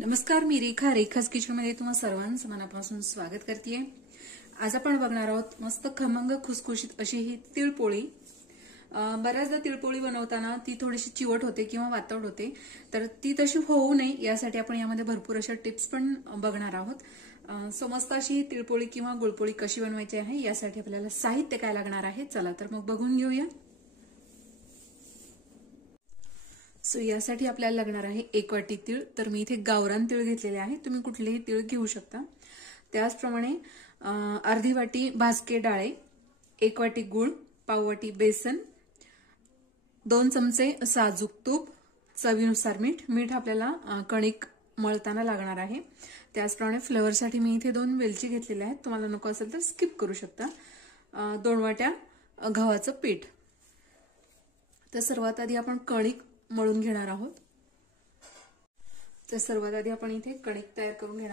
नमस्कार, मी रेखाच किचनमध्ये तुम्हा सर्वांचं मनापासून स्वागत करते। आज आपण बघणार आहोत मस्त खमंग खुसखुशीत अशी ही तिळपोळी। बऱ्याचदा तिळपोळी बनवताना ती थोडीशी चिवट होते किंवा वातड होते, तर ती तशी होऊ नये यासाठी आपण यामध्ये भरपूर अशा टिप्स पण बघणार आहोत। सो मस्त अशी तिळपोळी किंवा गुळपोळी कशी बनवायची आहे यासाठी आपल्याला साहित्य काय लागणार आहे, चला तर मग बघून घेऊया। सो यासाठी आपल्याला लागणार आहे 1 वाटी तीळ। तर मी इथे गावरान तीळ घेतलेले आहे, तुम्ही कुठलेही तीळ घेऊ शकता। त्याचप्रमाणे अर्धी वाटी भाजके डाळे, 1 वाटी गूळ, पाव वाटी बेसन, 2 चमचे साजूक तूप, चवीनुसार मीठ। मीठ आपल्याला कणिक मळताना लागणार आहे। त्याचप्रमाणे फ्लेवरसाठी मी इथे 2 वेलची घेतलेल्या आहेत, तुम्हाला नको असेल तर स्किप करू शकता। 2 वाट्या गव्हाचं पीठ। तर सर्वात आधी आपण कणिक मळून घेणार आहोत। तर सर्वात आधी आपण इथे कणिक तयार करून घेणार